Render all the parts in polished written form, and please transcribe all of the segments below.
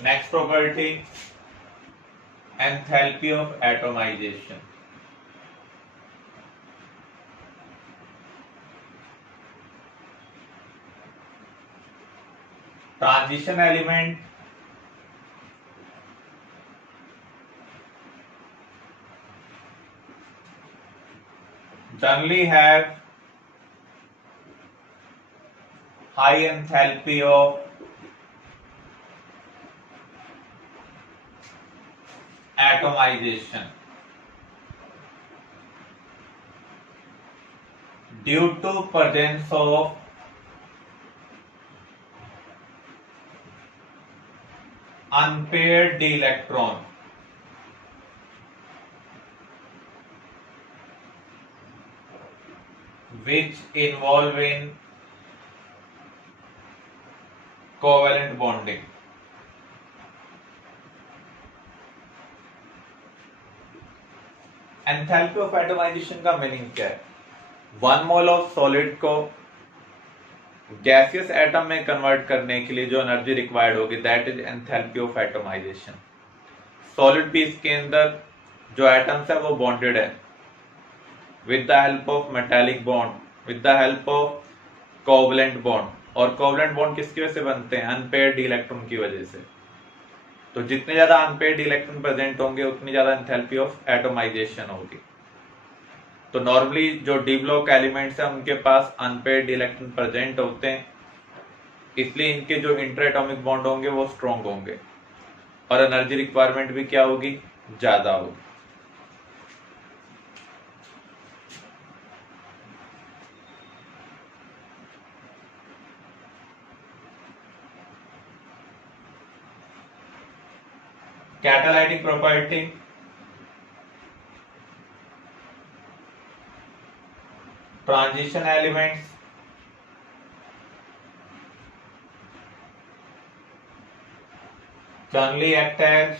Next property, enthalpy of atomization. Transition element generally have high enthalpy of atomization due to presence of unpaired d electron which involve in covalent bonding. Enthalpy of atomisation का meaning क्या है? 1 mole of solid को gaseous atom में convert करने के लिए जो energy required होगी that is enthalpy of atomisation. Solid piece के अंदर जो एटम्स है वो बॉन्डेड है with the help of metallic bond, with the help of covalent bond. और कोवलेंट बॉन्ड किसकी वजह से बनते हैं? अनपेयर्ड इलेक्ट्रॉन की वजह से. तो जितने ज्यादा अनपेयर्ड इलेक्ट्रॉन प्रेजेंट होंगे उतनी ज्यादा एंथैल्पी ऑफ एटमाइजेशन होगी. तो नॉर्मली जो डी ब्लॉक एलिमेंट्स हैं उनके पास अनपेयर्ड इलेक्ट्रॉन प्रेजेंट होते हैं, इसलिए इनके जो इंटर एटॉमिक बॉन्ड होंगे वो स्ट्रॉन्ग होंगे और एनर्जी रिक्वायरमेंट भी क्या होगी? ज्यादा होगी. Catalytic property, transition elements generally act as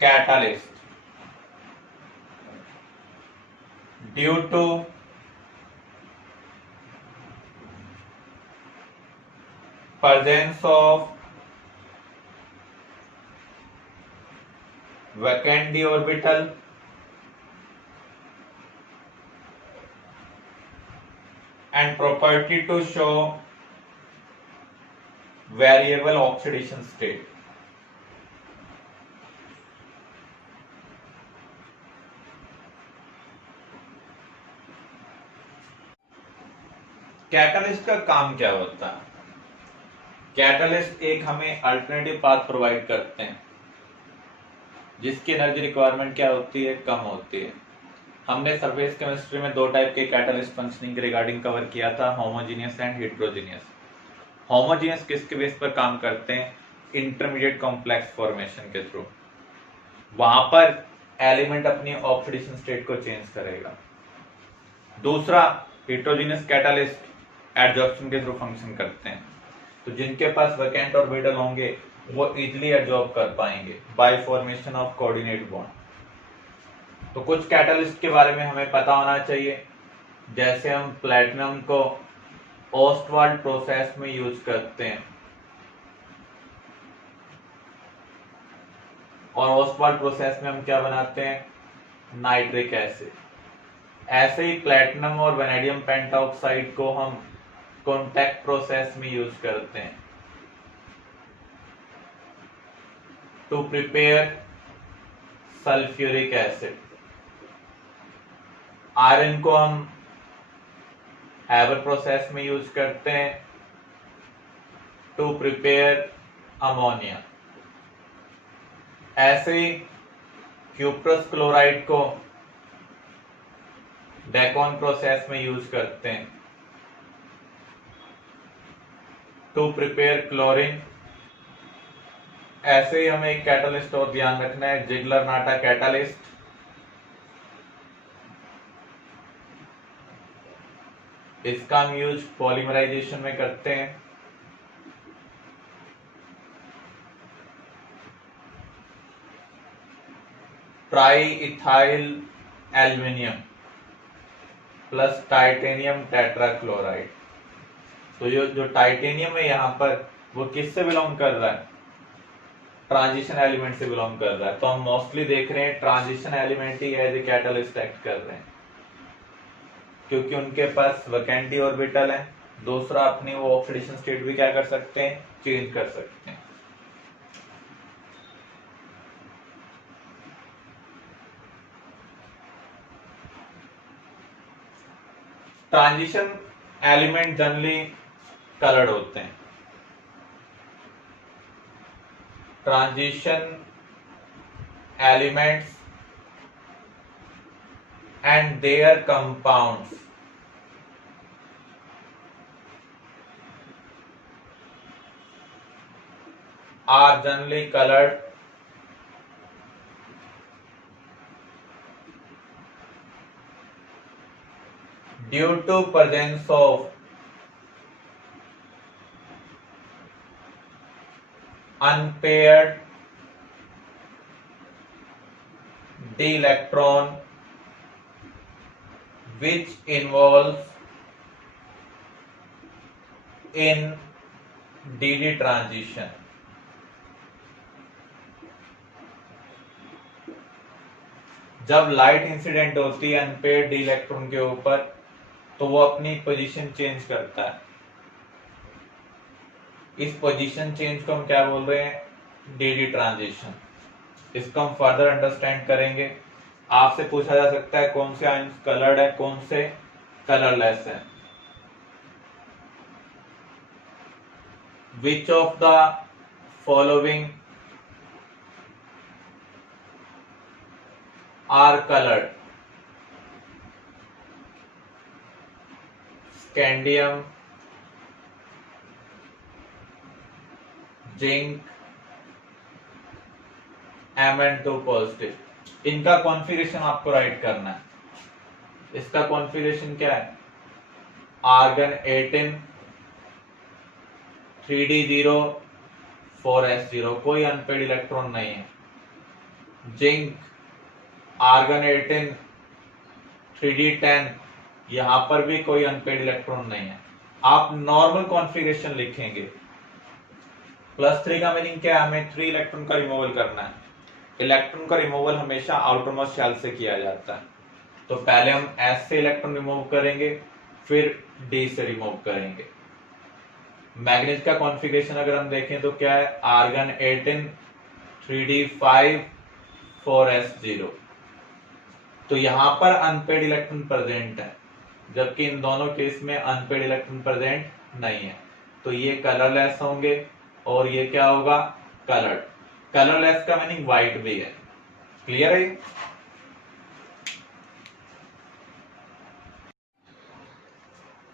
catalyst due to presence of vacant d orbital and property to show variable oxidation state. Catalyst का काम क्या होता है? कैटलिस्ट एक हमें अल्टरनेटिव पाथ प्रोवाइड करते हैं जिसकी एनर्जी रिक्वायरमेंट क्या होती है? कम होती है. हमने सरफेस केमिस्ट्री में 2 टाइप के कैटलिस्ट फंक्शनिंग के रिगार्डिंग कवर किया था, होमोजीनियस एंड हेट्रोजीनियस. होमोजीनियस किसके बेस पर काम करते हैं? इंटरमीडिएट कॉम्प्लेक्स फॉर्मेशन के थ्रू. वहां पर एलिमेंट अपनी ऑक्सीडेशन स्टेट को चेंज करेगा. दूसरा हेट्रोजीनियस कैटलिस्ट एडजॉर्प्शन के थ्रू फंक्शन करते हैं. तो जिनके पास वैकेंट ऑर्बिटल होंगे वो इजिली एडजॉर्ब कर पाएंगे bye formation of coordinate bond. तो कुछ कैटलिस्ट के बारे में हमें पता होना चाहिए. जैसे हम प्लेटिनम को ओस्टवाल्ड प्रोसेस में यूज करते हैं और ओस्टवाल्ड प्रोसेस में हम क्या बनाते हैं? Nitric acid. ऐसे ही प्लेटिनम और वेनेडियम पेंटाऑक्साइड को हम कॉन्टैक्ट प्रोसेस में यूज करते हैं to prepare sulphuric acid. Iron को हम हैबर प्रोसेस में यूज करते हैं टू प्रिपेयर अमोनिया. ऐसे ही क्यूप्रस क्लोराइड को डेकॉन प्रोसेस में यूज करते हैं टू प्रिपेयर क्लोरीन. ऐसे ही हमें एक कैटलिस्ट और ध्यान रखना है, जिगलर-नाटा कैटलिस्ट. इसका हम यूज पॉलीमराइजेशन में करते हैं. Try ethyl aluminium plus titanium tetrachloride. तो जो जो टाइटेनियम है यहाँ पर वो किससे बिलोंग कर रहा है? ट्रांजिशन एलिमेंट से बिलोंग कर रहा है। तो हम मोस्टली देख रहे हैं ट्रांजिशन एलिमेंट ही एज ए कैटलिस्ट एक्ट कर रहे हैं, क्योंकि उनके पास वैकेंटी ऑर्बिटल है। दूसरा अपनी वो ऑक्सीडेशन स्टेट भी क्या कर सकते हैं? चेंज कर सकते हैं। ट्रांजिशन एलिमेंट जनरली कलर्ड होते हैं। Transition elements and their compounds are generally colored due to presence of unpaired d electron which involves in dd transition। जब लाइट इंसिडेंट होती है अनपेयर्ड डी इलेक्ट्रॉन के ऊपर तो वो अपनी पोजीशन चेंज करता है। इस पोजीशन चेंज को हम क्या बोल रहे हैं? DD transition. इसको हम फर्दर अंडरस्टैंड करेंगे। आपसे पूछा जा सकता है कौन से आयंस कलर्ड है, कौन से कलरलेस है। Which of the following are coloured? Scandium, zinc, Mn2 positive. इनका कॉन्फ़िगरेशन आपको राइट करना है। इसका कॉन्फ़िगरेशन क्या है? आर्गन 18 3d0 4s0, कोई अनपेड इलेक्ट्रॉन नहीं है। जिंक आर्गन 18 3d10, यहां पर भी कोई अनपेड इलेक्ट्रॉन नहीं है। आप नॉर्मल कॉन्फ़िगरेशन लिखेंगे। +3 का मीनिंग क्या है? हमें 3 इलेक्ट्रॉन का रिमूवल करना है। इलेक्ट्रॉन का रिमूवल हमेशा आउटरमोस्ट शेल से किया जाता है। तो पहले हम S से इलेक्ट्रॉन रिमूव करेंगे, फिर D से रिमूव करेंगे। मैग्नीज का कॉन्फ़िगरेशन अगर हम देखें तो क्या है? Argon 18 3d5 4s0। तो यहां पर अनपेड इलेक्ट्रॉन प्रेजेंट है, जबकि इन दोनों केस में अनपेड इलेक्ट्रॉन प्रेजेंट नहीं है। तो ये कलरलेस होंगे और ये क्या होगा? कलर्ड। कलरलेस का मीनिंग व्हाइट भी है। क्लियर है?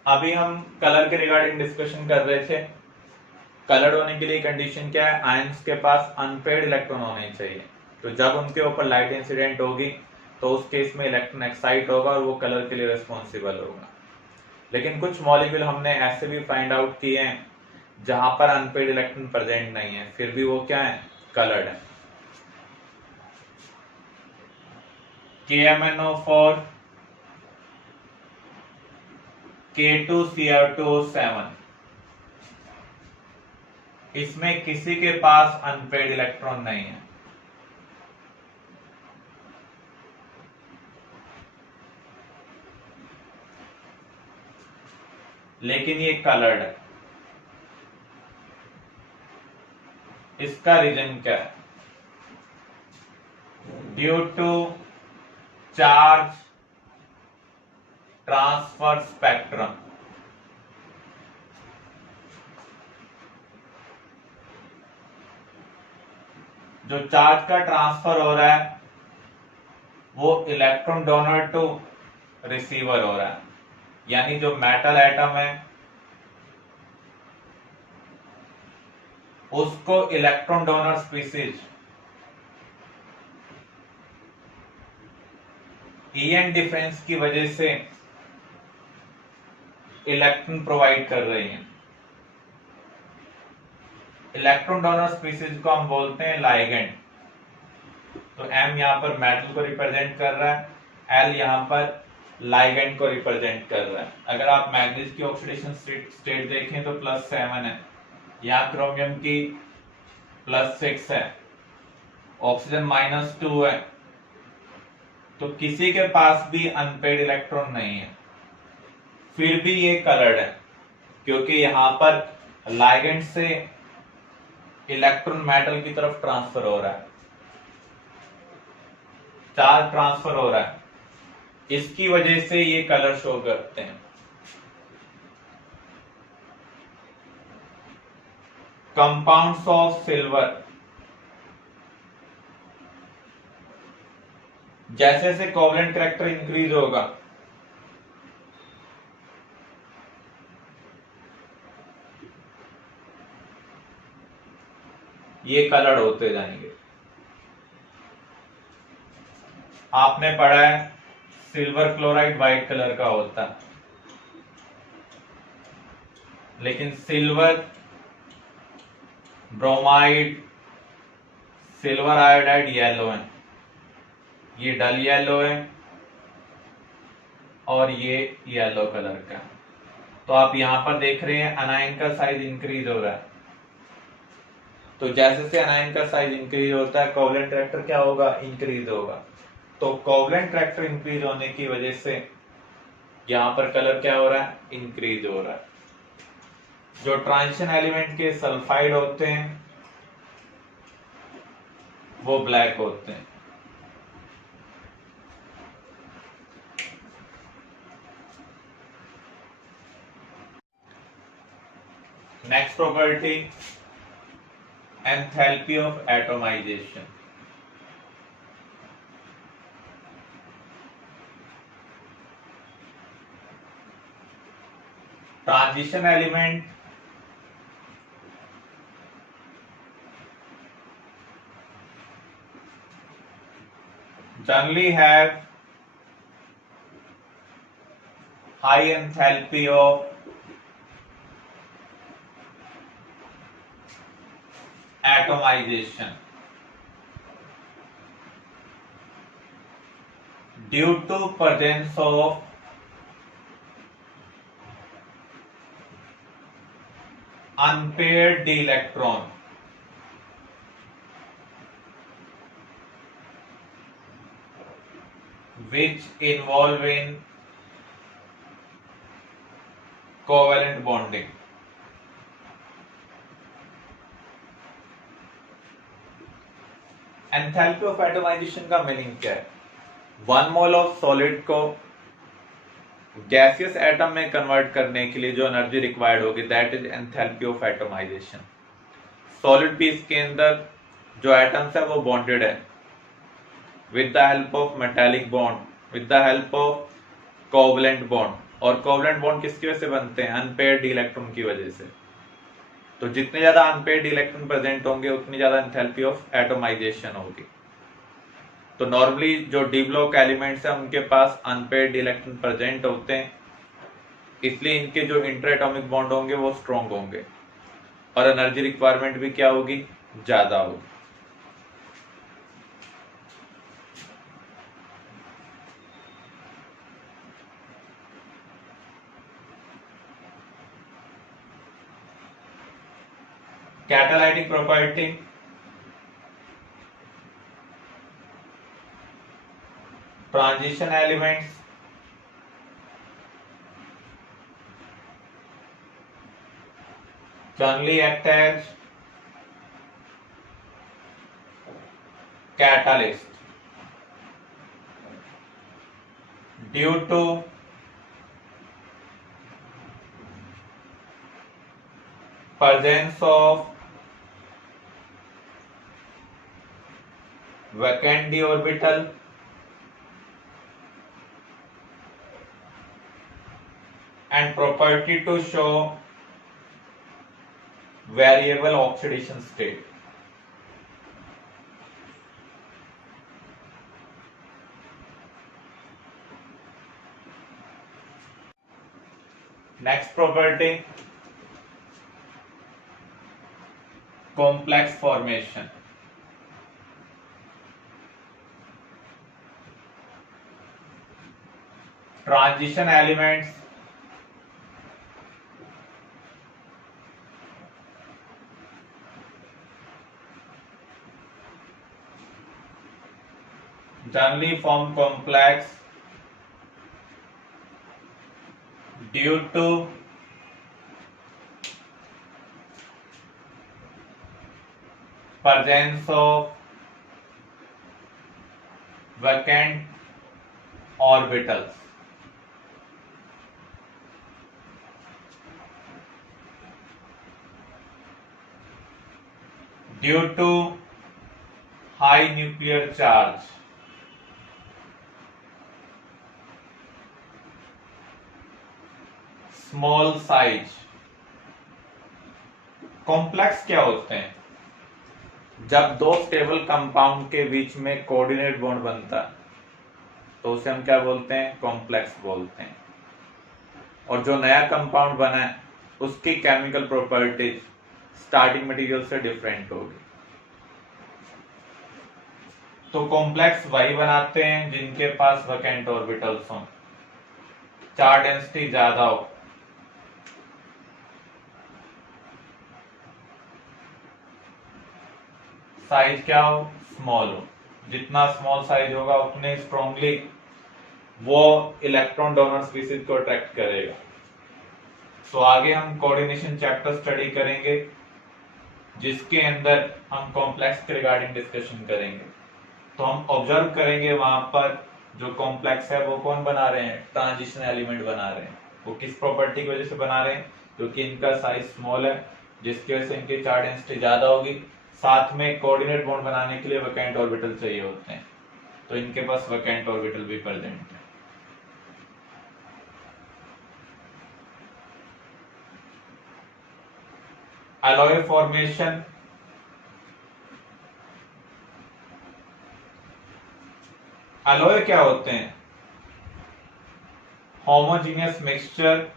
अभी हम कलर के रिगार्डिंग डिस्कशन कर रहे थे। कलर्ड होने के लिए कंडीशन क्या है? आयंस के पास अनपेड इलेक्ट्रॉन होने चाहिए। तो जब उनके ऊपर लाइट इंसिडेंट होगी तो उस केस में इलेक्ट्रॉन एक्साइट होगा और वो कलर के लिए रिस्पॉन्सिबल होगा। लेकिन कुछ मॉलिक्यूल हमने ऐसे भी फाइंड आउट किए हैं जहां पर अनपेड इलेक्ट्रॉन प्रेजेंट नहीं है, फिर भी वो क्या है? कलर्ड है। KMnO4 K2Cr2O7, इसमें किसी के पास अनपेड इलेक्ट्रॉन नहीं है। लेकिन ये कलर्ड है। इसका रीजन क्या है? Due to charge transfer spectrum. जो चार्ज का ट्रांसफर हो रहा है वो इलेक्ट्रॉन डोनर टू रिसीवर हो रहा है। यानी जो मेटल एटम है उसको electron donor species EN difference की वजह से इलेक्ट्रॉन प्रोवाइड कर रही हैं। इलेक्ट्रॉन डोनर स्पीसीज को हम बोलते हैं लाइगेंड। तो M यहां पर मेटल को रिप्रेजेंट कर रहा है, L यहां पर लाइगेंड को रिप्रेजेंट कर रहा है। अगर आप मैग्नीज की ऑक्सीडेशन स्टेट देखें तो +7 है, यहाँ क्रोमियम की +6 है, ऑक्सीजन -2 है, तो किसी के पास भी अनपेड इलेक्ट्रॉन नहीं है, फिर भी ये कलर्ड है क्योंकि यहां पर लाइगेंड से इलेक्ट्रॉन मेटल की तरफ ट्रांसफर हो रहा है, चार्ज ट्रांसफर हो रहा है, इसकी वजह से ये कलर शो करते हैं। कंपाउंड्स ऑफ सिल्वर, जैसे जैसे कोवलेंट कैरेक्टर इंक्रीज होगा ये कलर्ड होते जाएंगे। आपने पढ़ा है सिल्वर क्लोराइड व्हाइट कलर का होता है, लेकिन silver bromide, silver iodide yellow है, ये डल येलो है और ये येलो कलर का। तो आप यहां पर देख रहे हैं अनायन का साइज इंक्रीज हो रहा है, तो जैसे से अनायन का साइज इंक्रीज होता है कोवलेंट कैरेक्टर क्या होगा, इंक्रीज होगा। तो कोवलेंट कैरेक्टर इंक्रीज होने की वजह से यहां पर कलर क्या हो रहा है, इंक्रीज हो रहा है। जो ट्रांजिशन एलिमेंट के सल्फाइड होते हैं वो ब्लैक होते हैं। Next property, enthalpy of atomisation. Transition element generally have high enthalpy of atomization due to presence of unpaired d electron which involve in covalent bonding. Enthalpy of atomisation का meaning क्या है? 1 mole of solid को gaseous atom में convert करने के लिए जो energy required होगी that is enthalpy of atomisation. Solid piece के अंदर जो एटम्स है वो बॉन्डेड है with the help of metallic bond, with the help of covalent bond, और कोवलेंट बॉन्ड किसकी वजह से बनते हैं, अनपेयर्ड इलेक्ट्रॉन की वजह से। तो जितने ज्यादा अनपेयर्ड इलेक्ट्रॉन प्रेजेंट होंगे उतनी ज्यादा एंथैल्पी ऑफ एटोमाइजेशन होगी। तो नॉर्मली जो डी ब्लॉक एलिमेंट्स हैं उनके पास अनपेयर्ड इलेक्ट्रॉन प्रेजेंट होते हैं, इसलिए इनके जो इंटर एटॉमिक बॉन्ड होंगे वो स्ट्रॉन्ग होंगे और एनर्जी रिक्वायरमेंट भी क्या होगी, ज्यादा होगी। Catalytic property, transition elements generally act as catalyst due to presence of vacant d orbital and property to show variable oxidation state. Next property, complex formation. Transition elements generally form complex due to presence of vacant orbitals. Due to high nuclear charge, small size. Complex क्या होते हैं? जब दो stable compound के बीच में coordinate bond बनता है तो उसे हम क्या बोलते हैं? कॉम्प्लेक्स बोलते हैं। और जो नया कंपाउंड बना है उसकी केमिकल प्रॉपर्टीज स्टार्टिंग मटेरियल से डिफरेंट होगी। तो कॉम्प्लेक्स वही बनाते हैं जिनके पास वैकेंट ऑर्बिटल्स हों, चार्ज डेंसिटी ज्यादा हो, साइज क्या हो? स्मॉल हो। जितना स्मॉल साइज होगा उतने स्ट्रांगली वो इलेक्ट्रॉन डोनर स्पीसीज को अट्रैक्ट करेगा। तो आगे हम कोऑर्डिनेशन चैप्टर स्टडी करेंगे जिसके अंदर हम कॉम्प्लेक्स के रिगार्डिंग डिस्कशन करेंगे। तो हम ऑब्जर्व करेंगे वहां पर जो कॉम्प्लेक्स है वो कौन बना रहे हैं? ट्रांजिशन एलिमेंट बना रहे हैं। वो किस प्रॉपर्टी की वजह से बना रहे हैं? क्योंकि इनका साइज स्मॉल है जिसकी वजह से इनकी चार्ज डेंसिटी ज्यादा होगी, साथ में कोऑर्डिनेट बॉन्ड बनाने के लिए वैकेंट ऑर्बिटल चाहिए होते हैं, तो इनके पास वैकेंट ऑर्बिटल भी प्रेजेंट है। एलॉय फॉर्मेशन, एलॉय क्या होते हैं? Homogeneous mixture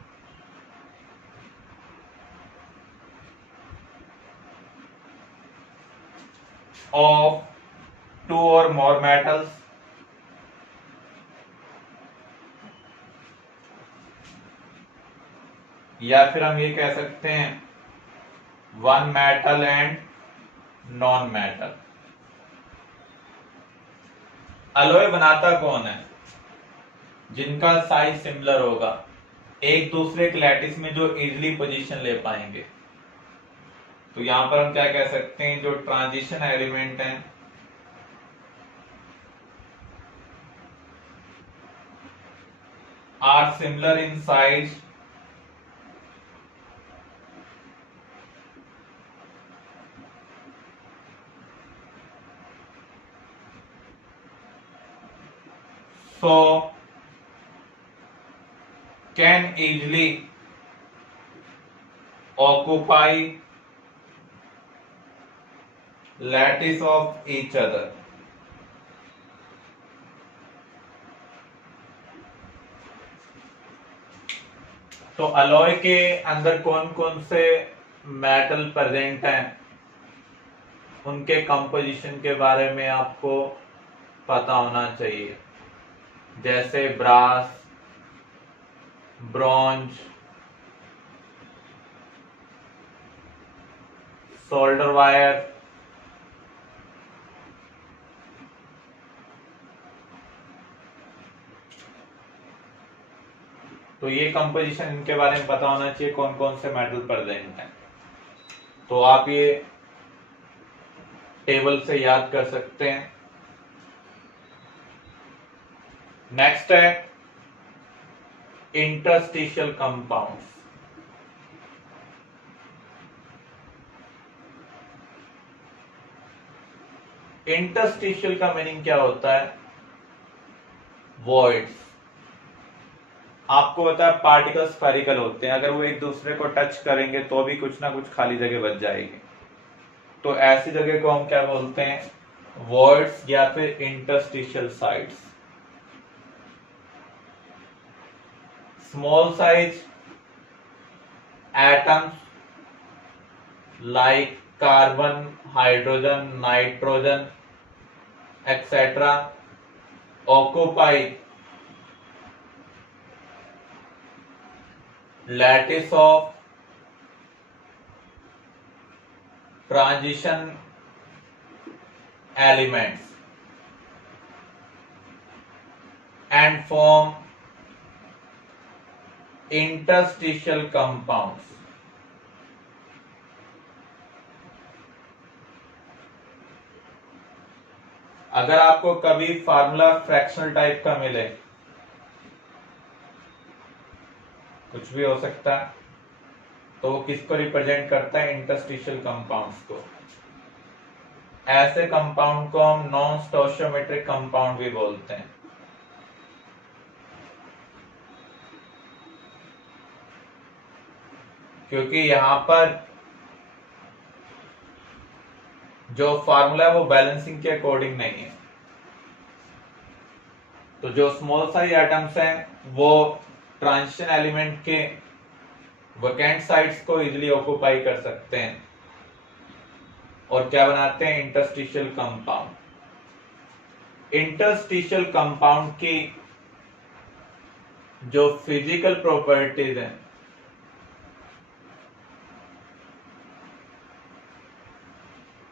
of two or more metals या फिर हम ये कह सकते हैं one metal and non metal. Alloy बनाता कौन है? जिनका साइज सिमिलर होगा, एक दूसरे के लैटिस में जो इजीली पोजीशन ले पाएंगे। तो यहां पर हम क्या कह सकते हैं? जो ट्रांजिशन एलिमेंट हैं are similar in size so can easily occupy lattice of each other। तो अलॉय के अंदर कौन कौन से मेटल प्रेजेंट हैं उनके कंपोजिशन के बारे में आपको पता होना चाहिए, जैसे ब्रास, ब्रॉन्ज, सोल्डर वायर, तो ये कंपोजिशन इनके बारे में पता होना चाहिए कौन कौन से मेटल प्रेजेंट हैं। तो आप ये टेबल से याद कर सकते हैं। नेक्स्ट है इंटरस्टिशियल कंपाउंड्स। इंटरस्टिशियल का मीनिंग क्या होता है? वॉइड्स। आपको पता है पार्टिकल स्फेरिकल होते हैं, अगर वो एक दूसरे को टच करेंगे तो भी कुछ ना कुछ खाली जगह बच जाएगी। तो ऐसी जगह को हम क्या बोलते हैं? वॉइड्स या फिर interstitial sites. Small size atoms like carbon, hydrogen, nitrogen etcetera occupy lattice of transition elements and form interstitial compounds. अगर आपको कभी फार्मूला फ्रैक्शनल टाइप का मिले, कुछ भी हो सकता है, तो वो किसको रिप्रेजेंट करता है? इंटरस्टिशियल कंपाउंड्स को। ऐसे कंपाउंड को हम नॉन स्टोइचियोमेट्रिक कंपाउंड भी बोलते हैं। क्योंकि यहां पर जो फार्मूला है वो बैलेंसिंग के अकॉर्डिंग नहीं है। तो जो स्मॉल साइज एटम्स हैं वो ट्रांजिशन एलिमेंट के वैकेंट साइट्स को इजीली ऑक्युपाई कर सकते हैं और क्या बनाते हैं? Interstitial compound. इंटरस्टिशियल कंपाउंड की जो फिजिकल प्रॉपर्टीज हैं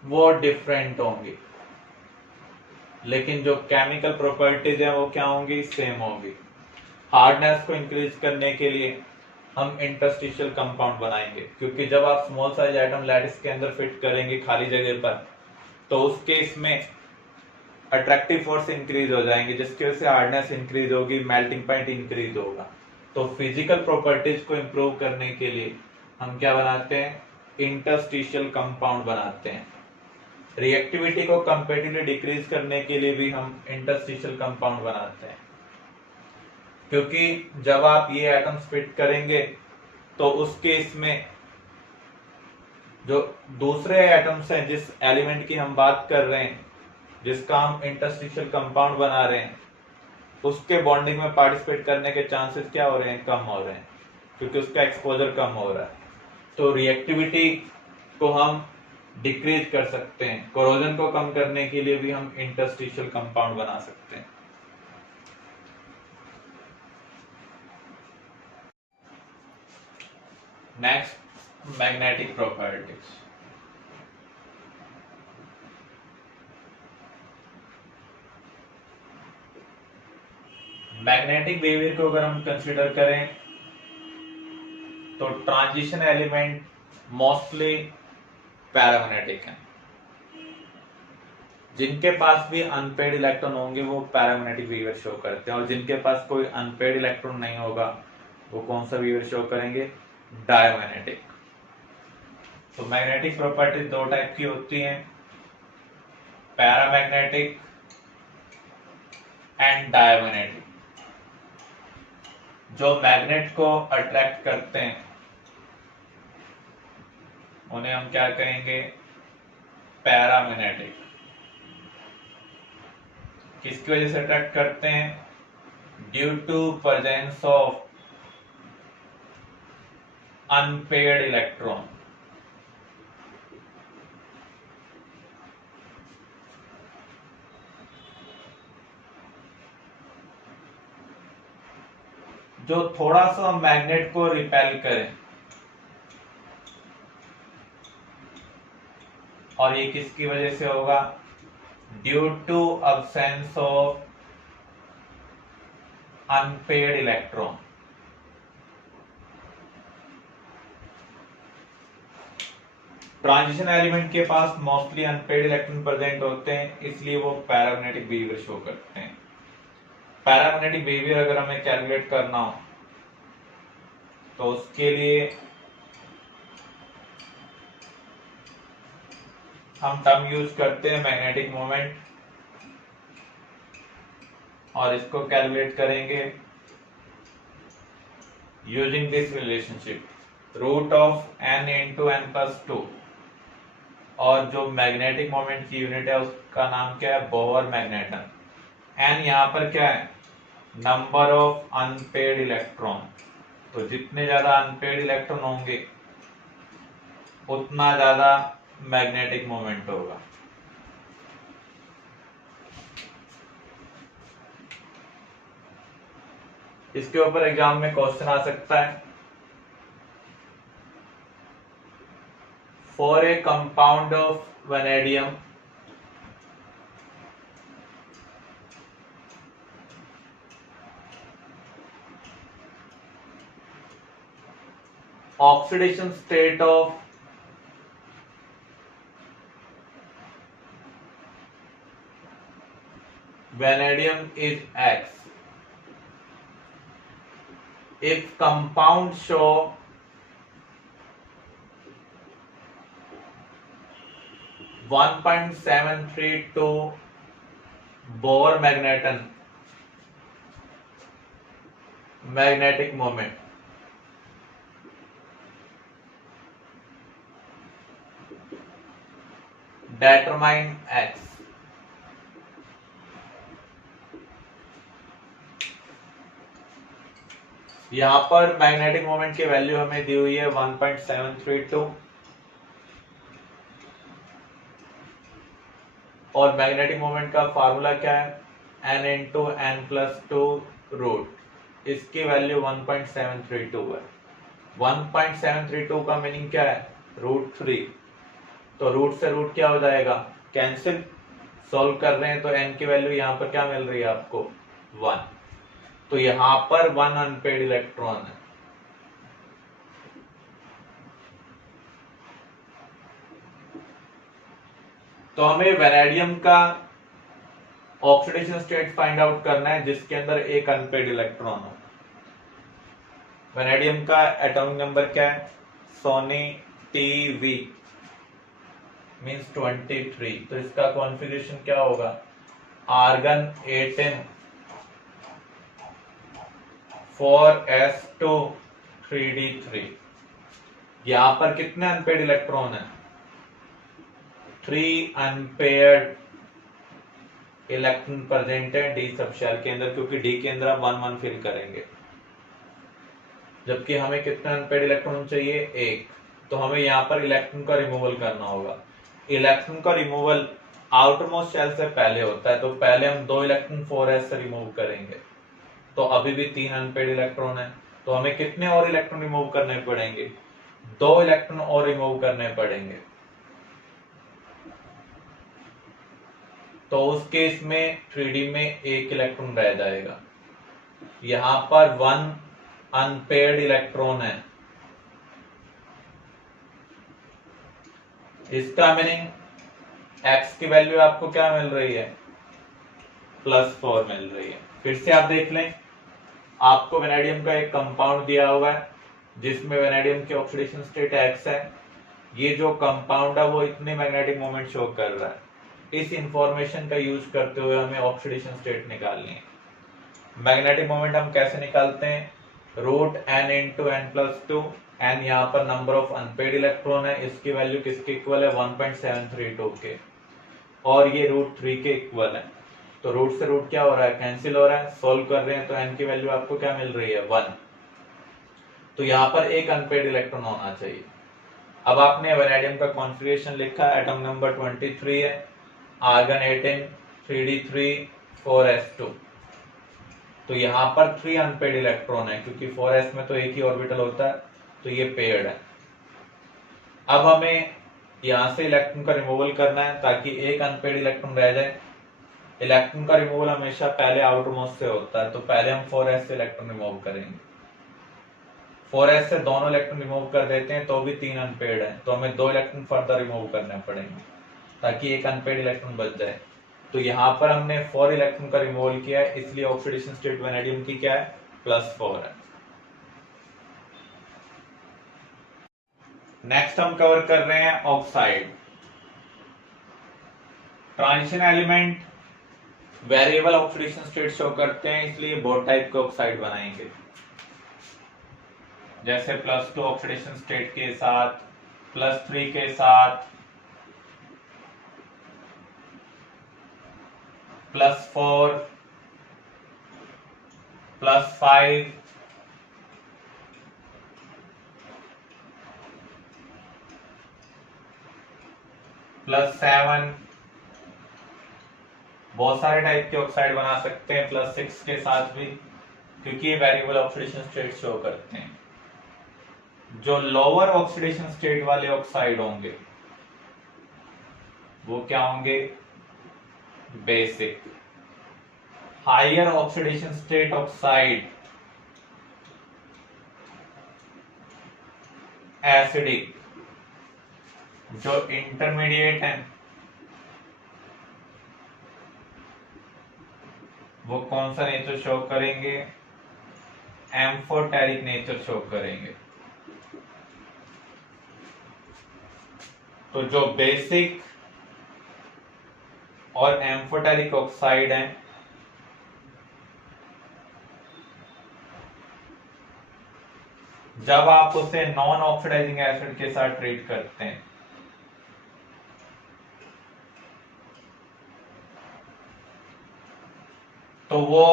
वो डिफरेंट होंगी, लेकिन जो केमिकल प्रॉपर्टीज हैं वो क्या होंगी? सेम होंगी। हार्डनेस को इंक्रीज करने के लिए हम इंटरस्टिशियल कंपाउंड बनाएंगे, क्योंकि जब आप स्मॉल साइज एटम लैटिस के अंदर फिट करेंगे खाली जगह पर, तो उस केस में अट्रैक्टिव फोर्स इंक्रीज हो जाएंगे, जिसकी वजह से हार्डनेस इंक्रीज होगी, मेल्टिंग पॉइंट इंक्रीज होगा। तो फिजिकल प्रॉपर्टीज को इंप्रूव करने के लिए हम क्या बनाते हैं? इंटरस्टिशियल कंपाउंड बनाते हैं। रिएक्टिविटी को कंपैरेटिवली डिक्रीज करने के लिए भी हम इंटरस्टिशियल कंपाउंड बनाते हैं, क्योंकि जब आप ये एटम्स फिट करेंगे तो उस केस में जो दूसरे एटम्स हैं, जिस एलिमेंट की हम बात कर रहे हैं, जिसका हम इंटरस्टिशियल कंपाउंड बना रहे हैं, उसके बॉन्डिंग में पार्टिसिपेट करने के चांसेस क्या हो रहे हैं? कम हो रहे हैं, क्योंकि उसका एक्सपोजर कम हो रहा है। तो रिएक्टिविटी को हम डिक्रीज कर सकते हैं। कोरोजन को कम करने के लिए भी हम इंटरस्टिशियल कंपाउंड बना सकते हैं। Next, magnetic properties. Magnetic behaviour को अगर हम कंसीडर करें तो ट्रांजिशन एलिमेंट मोस्टली पैरामैग्नेटिक हैं। जिनके पास भी अनपेड इलेक्ट्रॉन होंगे वो पैरामैग्नेटिक बिहेवियर शो करते हैं, और जिनके पास कोई अनपेड इलेक्ट्रॉन नहीं होगा वो कौन सा बिहेवियर शो करेंगे? डायमैग्नेटिक। तो मैग्नेटिक प्रॉपर्टी दो टाइप की होती हैं, पैरामैग्नेटिक एंड डायमैग्नेटिक। जो मैग्नेट को अट्रैक्ट करते हैं उन्हें हम क्या कहेंगे? पैरामैग्नेटिक। किसकी वजह से अट्रैक्ट करते हैं? Due to presence of unpaired electron. जो थोड़ा सा मैग्नेट को रिपेल करें, और ये किसकी वजह से होगा? Due to absence of unpaired electron. Transition element के पास मोस्टली अनपेड इलेक्ट्रॉन प्रेजेंट होते हैं, इसलिए वो पैरामैग्नेटिक बिहेवियर शो करते हैं। पैरामैग्नेटिक बिहेवियर अगर हमें कैलकुलेट करना हो तो उसके लिए हम टर्म यूज करते हैं मैग्नेटिक मोमेंट, और इसको कैलकुलेट करेंगे using this relationship root of n into n plus 2, और जो मैग्नेटिक मोमेंट की यूनिट है उसका नाम क्या है? Bohr magneton. n यहाँ पर क्या है? Number of unpaired electron. तो जितने ज्यादा अनपेड इलेक्ट्रॉन होंगे उतना ज्यादा मैग्नेटिक मोमेंट होगा। इसके ऊपर एग्जाम में क्वेश्चन आ सकता है for a compound of vanadium oxidation state of vanadium is X. If compound show (1.732) Bohr magnetic moment, determine X. यहां पर मैग्नेटिक मोमेंट की वैल्यू हमें दी हुई है 1.732 और मैग्नेटिक मोमेंट का फार्मूला क्या है, n into n plus two root, इसकी वैल्यू 1.732 है। 1.732 का मीनिंग क्या है, √3, तो रूट से रूट क्या हो जाएगा, कैंसिल। सॉल्व कर रहे हैं तो n की वैल्यू यहां पर क्या मिल रही है आपको, 1, तो यहां पर 1 अनपेड इलेक्ट्रॉन है। तो हमें वैनेडियम का ऑक्सीडेशन स्टेट फाइंड आउट करना है जिसके अंदर एक अनपेड इलेक्ट्रॉन हो। वैनेडियम का एटॉमिक नंबर क्या है, सोनी टीवी मींस 23, तो इसका कॉन्फ़िगरेशन क्या होगा, आर्गन 18 4s2 3d3। यहां पर कितने अनपेड इलेक्ट्रॉन है, 3 अनपेयर्ड इलेक्ट्रॉन प्रेजेंट है डी सब शेल के अंदर, क्योंकि डी के अंदर आप 1 1 फिल करेंगे, जबकि हमें कितने अनपेड इलेक्ट्रॉन चाहिए, एक। तो हमें यहाँ पर इलेक्ट्रॉन का रिमूवल करना होगा। इलेक्ट्रॉन का रिमूवल आउटरमोस्ट शेल से पहले होता है, तो पहले हम 2 इलेक्ट्रॉन 4s से रिमूव करेंगे, तो अभी भी 3 अनपेड इलेक्ट्रॉन है, तो हमें कितने और इलेक्ट्रॉन रिमूव करने पड़ेंगे, 2 इलेक्ट्रॉन और रिमूव करने पड़ेंगे। तो उस केस में 3d में एक इलेक्ट्रॉन रह जाएगा। यहां पर 1 अनपेयर्ड इलेक्ट्रॉन है, इसका मीनिंग x की वैल्यू आपको क्या मिल रही है, +4 मिल रही है। फिर से आप देख लें, आपको वैनेडियम का एक कंपाउंड दिया हुआ है जिसमें वैनेडियम की ऑक्सीडेशन स्टेट x है। ये जो कंपाउंड है वो इतने मैग्नेटिक मोमेंट शो कर रहा है। इस इंफॉर्मेशन का यूज करते हुए हमें ऑक्सीडेशन स्टेट निकालनी है। मैग्नेटिक मोमेंट हम कैसे निकालते हैं, √n into n plus two, n यहाँ पर नंबर ऑफ अनपेड इलेक्ट्रॉन है, इसकी वैल्यू किसके इक्वल है, 1.732 के, और ये √3 के इक्वल है। तो रूट से रूट क्या हो रहा है, कैंसिल हो रहा है। सोल्व कर रहे हैं तो n की वैल्यू आपको क्या मिल रही है, 1। तो यहाँ पर एक अनपेड इलेक्ट्रॉन होना चाहिए। अब आपने वैनेडियम का कॉन्फ़िगरेशन लिखा, एटम नंबर 23 है, आर्गन 18 3d3 4s2, तो यहाँ पर 3 अनपेड इलेक्ट्रॉन है, क्योंकि 4s में तो एक ही ऑर्बिटल होता है, तो ये पेयर्ड है। अब हमें यहाँ से इलेक्ट्रॉन का रिमूवल करना है ताकि एक अनपेड इलेक्ट्रॉन रह जाए। इलेक्ट्रॉन का रिमूवल हमेशा पहले आउटरमोस्ट से होता है, तो पहले हम 4s से इलेक्ट्रॉन रिमूव करेंगे। 4s से दोनों इलेक्ट्रॉन रिमूव कर देते हैं तो भी 3 अनपेड है, तो हमें 2 इलेक्ट्रॉन फर्दर रिमूव करने पड़ेंगे ताकि एक अनपेड इलेक्ट्रॉन बच जाए। तो यहाँ पर हमने 4 इलेक्ट्रॉन का रिमूवल किया है, इसलिए ऑक्सीडेशन स्टेट वैनेडियम की क्या है, +4 है। नेक्स्ट हम कवर कर रहे हैं oxide. Transition element variable oxidation state show करते हैं, इसलिए बोथ टाइप के ऑक्साइड बनाएंगे, जैसे +2 ऑक्सीडेशन स्टेट के साथ, +3 के साथ, +4, +5, +7, बहुत सारे टाइप के ऑक्साइड बना सकते हैं, +6 के साथ भी, क्योंकि ये वेरिएबल ऑक्सीडेशन स्टेट शो करते हैं। जो लोअर ऑक्सीडेशन स्टेट वाले ऑक्साइड होंगे वो क्या होंगे, basic. Higher oxidation state oxide acidic. जो इंटरमीडिएट है वो कौन सा नेचर शो करेंगे, एम्फोटेरिक नेचर शो करेंगे। तो जो बेसिक और एम्फोटेरिक ऑक्साइड है जब आप उसे नॉन ऑक्सीडाइजिंग एसिड के साथ ट्रीट करते हैं तो वो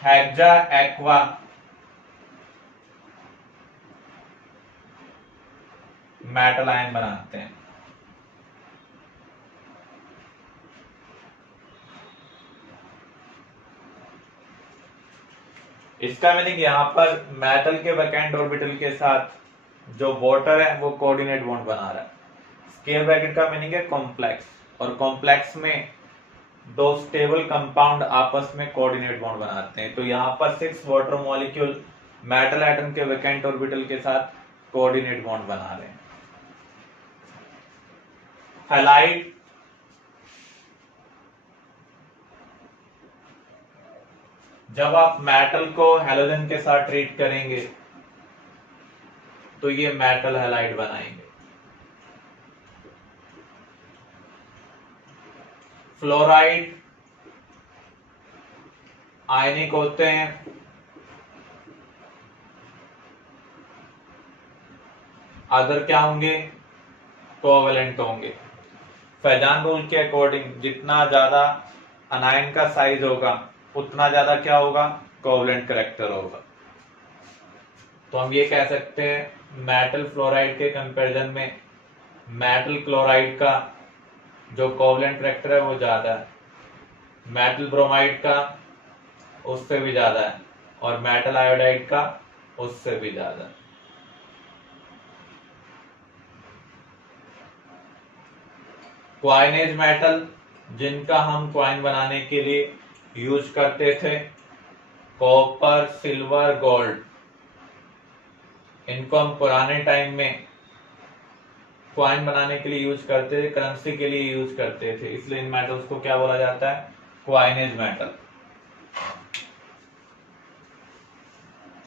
हेक्सा एक्वा मेटल आयन बनाते हैं। इसका मीनिंग यहां पर मेटल के वैकेंट ऑर्बिटल के साथ जो वाटर है वो कोऑर्डिनेट बॉन्ड बना रहा है। स्क्वायर ब्रैकेट का मीनिंग है कॉम्प्लेक्स, और कॉम्प्लेक्स में दो स्टेबल कंपाउंड आपस में कोऑर्डिनेट बॉन्ड बनाते हैं। तो यहाँ पर 6 वाटर मॉलिक्यूल मेटल एटम के वैकेंट ऑर्बिटल के साथ कोऑर्डिनेट बॉन्ड बना रहे हैं। हैलाइड जब आप मेटल को हैलोजन के साथ ट्रीट करेंगे तो ये मेटल हैलाइड बनाएंगे। फ्लोराइड आयनिक होते हैं, अदर क्या होंगे, कोवेलेंट होंगे। फैजान रूल के अकॉर्डिंग जितना ज्यादा अनायन का साइज होगा उतना ज्यादा क्या होगा, कोवेलेंट कैरेक्टर होगा। तो हम ये कह सकते हैं मेटल फ्लोराइड के कंपैरिजन में मेटल क्लोराइड का जो कोवेलेंट कैरेक्टर है वो ज्यादा है, मेटल ब्रोमाइड का उससे भी ज्यादा है, और मेटल आयोडाइड का उससे भी ज्यादा है। क्वाइनेज मेटल जिनका हम क्वाइन बनाने के लिए यूज करते थे, कॉपर, सिल्वर, गोल्ड, इनको हम पुराने टाइम में क्वाइन बनाने के लिए यूज करते थे, करेंसी के लिए यूज करते थे, इसलिए इन मेटल्स को क्या बोला जाता है, क्वाइनेज मेटल।